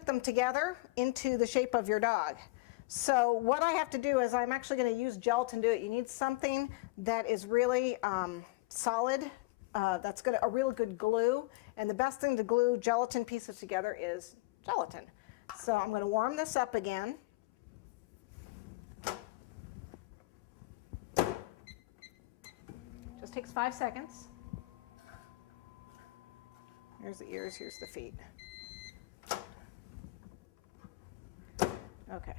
put them together into the shape of your dog. So what I have to do is I'm actually going to use gelatin to do it. You need something that is really solid, that's a real good glue. And the best thing to glue gelatin pieces together is gelatin. So I'm going to warm this up again. Just takes 5 seconds. Here's the ears, here's the feet. Okay.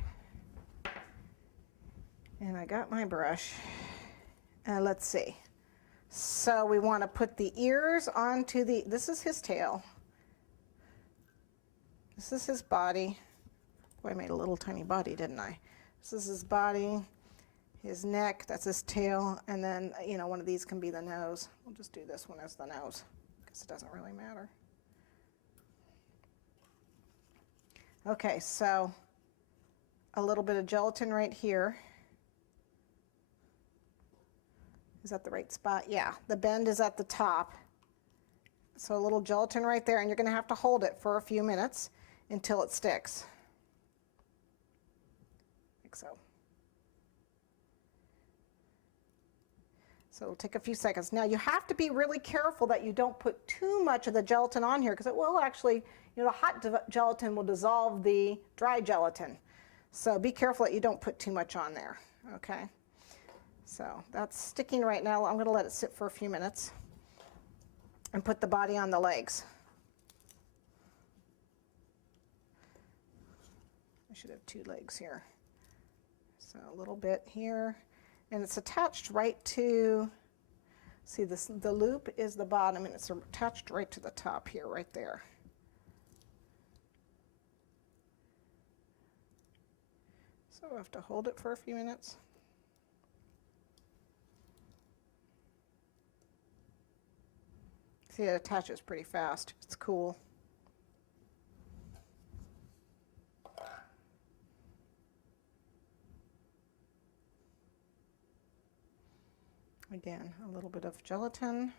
And I got my brush. Let's see. So we want to put the ears onto this is his tail. This is his body. Boy, I made a little tiny body, didn't I? This is his body, his neck, that's his tail, and then, you know, one of these can be the nose. We'll just do this one as the nose, because it doesn't really matter. Okay, so a little bit of gelatin right here. Is that the right spot? Yeah, the bend is at the top. So a little gelatin right there, and you're going to have to hold it for a few minutes until it sticks. Like so. So it'll take a few seconds. Now you have to be really careful that you don't put too much of the gelatin on here, because it will actually, you know, the hot gelatin will dissolve the dry gelatin. So be careful that you don't put too much on there, okay? So that's sticking right now. I'm going to let it sit for a few minutes and put the body on the legs. I should have 2 legs here. So a little bit here. And it's attached right to, see this, the loop is the bottom, and it's attached right to the top here, right there. So I have to hold it for a few minutes. See, it attaches pretty fast. It's cool. Again, a little bit of gelatin.